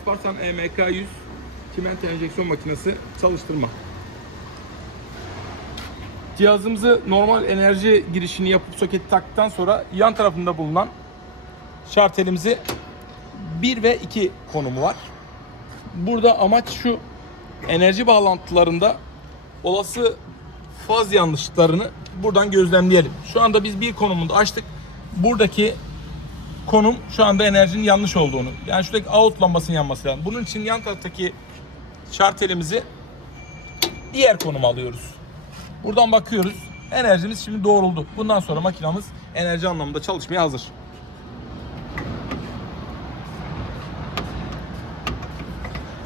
Spartan EMK 100 çimento enjeksiyon makinesi çalıştırma. Cihazımızı normal enerji girişini yapıp soketi taktıktan sonra yan tarafında bulunan şartelimizi 1 ve 2 konumu var. Burada amaç şu enerji bağlantılarında olası faz yanlışlıklarını buradan gözlemleyelim. Şu anda biz bir konumunda açtık. Buradaki konum şu anda enerjinin yanlış olduğunu. Yani şuradaki out lambasının yanması lazım. Bunun için yan taraftaki şartelimizi diğer konuma alıyoruz. Buradan bakıyoruz. Enerjimiz şimdi doğruldu. Bundan sonra makinamız enerji anlamında çalışmaya hazır.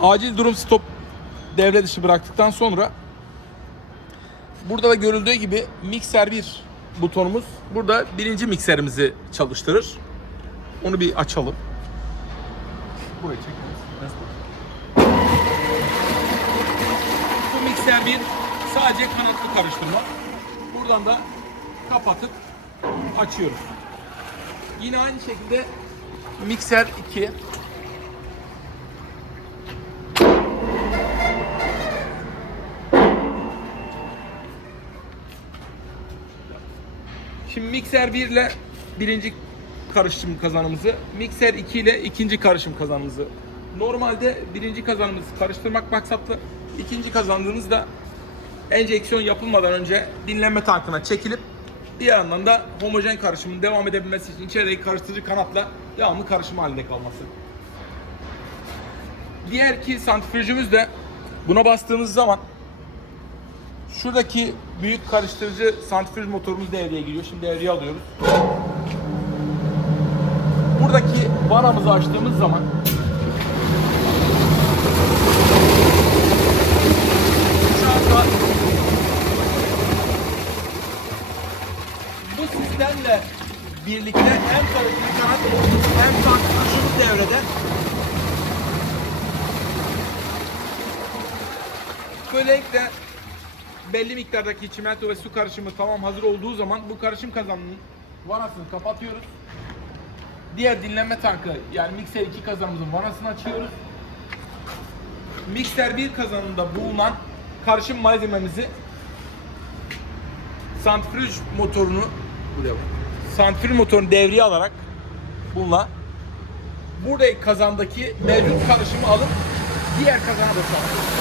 Acil durum stop devre dışı bıraktıktan sonra burada da görüldüğü gibi mikser 1 butonumuz burada birinci mikserimizi çalıştırır. Onu bir açalım. Burayı çekeriz. Bu mikser 1 sadece kanatlı karıştırma. Buradan da kapatıp açıyoruz. Yine aynı şekilde mikser 2 Şimdi mikser 1 ile birinci karışım kazanımızı, mikser 2 ile ikinci karışım kazanımızı. Normalde birinci kazanımızı karıştırmak maksatlı, ikinci kazandığınız da enjeksiyon yapılmadan önce dinlenme tankına çekilip bir yandan da homojen karışımın devam edebilmesi için içerideki karıştırıcı kanatla devamlı karışım halinde kalması. Diğer iki santrifüjümüz de buna bastığımız zaman şuradaki büyük karıştırıcı santrifüj motorumuz devreye giriyor. Şimdi devreye alıyoruz. Vanamızı açtığımız zaman şu anda bu sistemle birlikte hem karıştırıcı kanat hem santrifüjümüz devrede. Böylelikle belli miktardaki çimento ve su karışımı tamam hazır olduğu zaman bu karışım kazanının vanasını kapatıyoruz. Diğer dinlenme tankı yani mikser 2 kazanımızın vanasını açıyoruz. Mikser 1 kazanında bulunan karışım malzememizi santrifüj motorunu buraya bak. Santrifüj motorunu devreye alarak bununla buradaki kazandaki mevcut karışımı alıp diğer kazana boşaltıyoruz.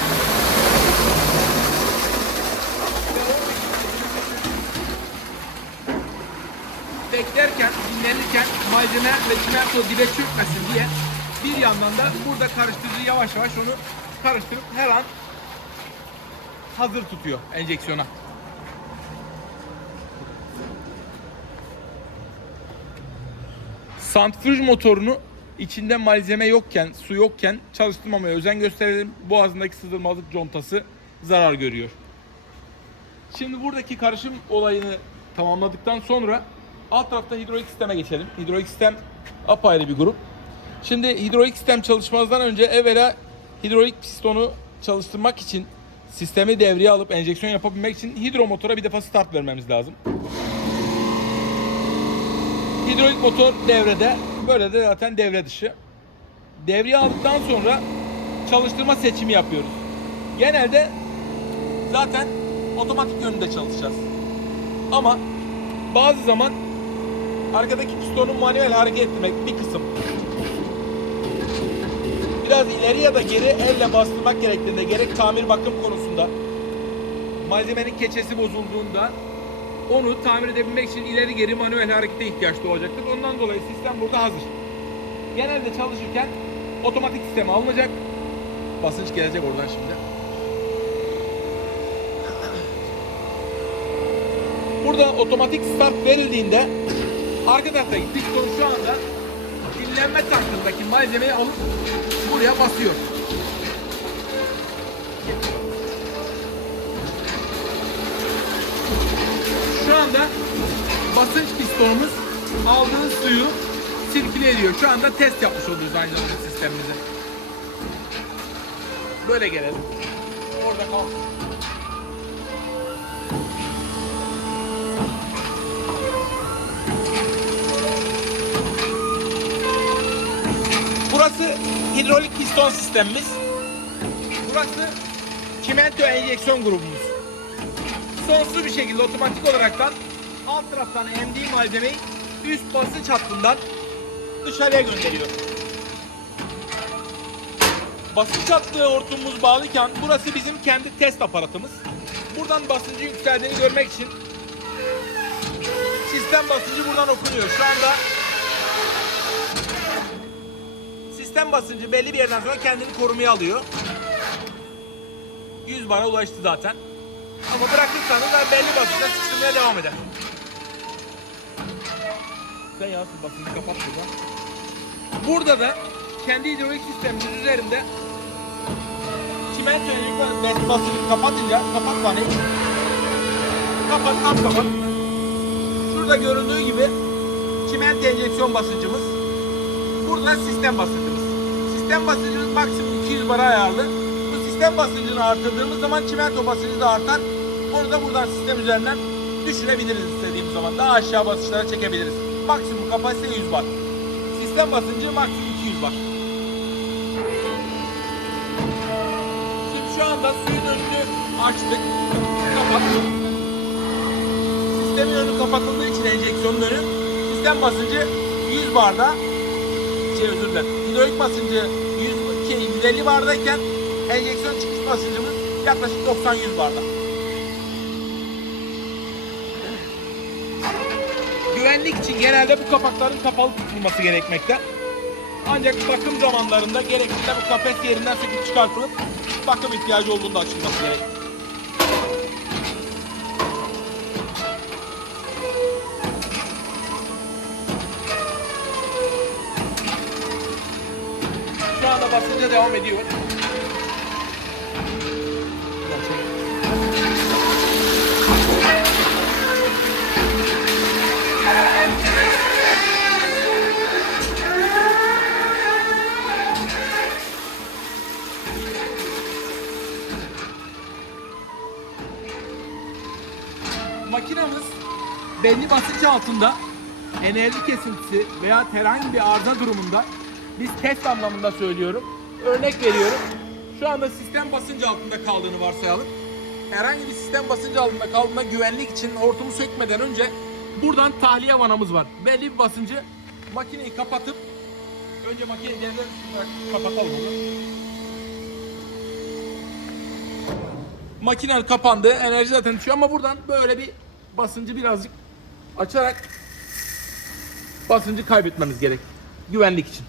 Beklerken, dinlenirken malzeme ve çimento dibe çökmesin diye bir yandan da burada karıştırıcı yavaş yavaş onu karıştırıp her an hazır tutuyor enjeksiyona. Santrifüj motorunu içinde malzeme yokken, su yokken çalıştırmamaya özen gösterelim. Boğazındaki sızdırmalık contası zarar görüyor. Şimdi buradaki karışım olayını tamamladıktan sonra alt tarafta hidrolik sisteme geçelim. Hidrolik sistem apayrı bir grup. Şimdi hidrolik sistem çalışmazdan önce evvela hidrolik pistonu çalıştırmak için sistemi devreye alıp enjeksiyon yapabilmek için hidromotora bir defa start vermemiz lazım. Hidrolik motor devrede. Böyle de zaten devre dışı. Devreye aldıktan sonra çalıştırma seçimi yapıyoruz. Genelde zaten otomatik yönünde çalışacağız. Ama bazı zaman arkadaki pistonu manuel hareket ettirmek bir kısım. Biraz ileri ya da geri elle bastırmak gerektiğinde gerek tamir bakım konusunda malzemenin keçesi bozulduğunda onu tamir edebilmek için ileri geri manuel harekete ihtiyaç doğacaktır. Ondan dolayı sistem burada hazır. Genelde çalışırken otomatik sisteme alınacak. Basınç gelecek oradan şimdi. Burada otomatik start verildiğinde arka taraftaki piston şu anda dinlenme tankındaki malzemeyi alıp buraya basıyor. Şu anda basınç pistonumuz aldığı suyu sirküle ediyor. Şu anda test yapmış oluyoruz aynı zamanda sistemimizi. Böyle gelelim. Orada kal. Burası hidrolik piston sistemimiz. Burası çimento enjeksiyon grubumuz. Sonsuz bir şekilde otomatik olaraktan alt taraftan emdiği malzemeyi üst basınç hattından dışarıya gönderiyor. Basınç hattı hortumumuz bağlıyken burası bizim kendi test aparatımız. Buradan basıncı yükseldiğini görmek için sistem basıncı buradan okunuyor. Şu anda sistem basıncı belli bir yerden sonra kendini korumaya alıyor. 100 bara ulaştı zaten. Ama bırakırsanız da belli basınçta sıkıştırmaya devam eder. Sen Yasin basıncı kapat burada. Burada da kendi hidrolik sistemimiz üzerinde çimento hidrolik basıncı kapatınca kapat vaneyi. Kapat, at kapat. Şurada göründüğü gibi çimento enjeksiyon basıncımız. Burada sistem basıncımız. Sistem basıncımız maksimum 200 bara ayarlı. Bu sistem basıncını artırdığımız zaman çimento basıncı da artar. Onu da buradan sistem üzerinden düşürebiliriz istediğimiz zaman. Daha aşağı basınçlara çekebiliriz. Maksimum kapasite 100 bar. Sistem basıncı maksimum 200 bar. Şimdi şu anda suyun önünü açtık. Kapattık. Sistemin önü kapatıldığı için enjeksiyonun önü sistem basıncı 100 barda şey özür dilerim. Hidrolik basıncı 100, şey, 150 bardayken enjeksiyon çıkış basıncımız yaklaşık 90-100 barda. Güvenlik için genelde bu kapakların kapalı tutulması gerekmekte. Ancak bakım zamanlarında gerekirse bu kafes yerinden söküp çıkartılıp bakım ihtiyacı olduğunda açılması gerek. Basınca devam ediyor. Makinamız belli basınç altında enerji kesintisi veya herhangi bir arıza durumunda biz test anlamında söylüyorum. Örnek veriyorum. Şu anda sistem basınç altında kaldığını varsayalım. Herhangi bir sistem basınç altında kaldığında güvenlik için hortumu sökmeden önce buradan tahliye vanamız var. Belli bir basıncı makineyi kapatıp önce makineyi devre kapatalım onu. Makine kapandı. Enerji zaten düşüyor ama buradan böyle bir basıncı birazcık açarak basıncı kaybetmemiz gerek. Güvenlik için.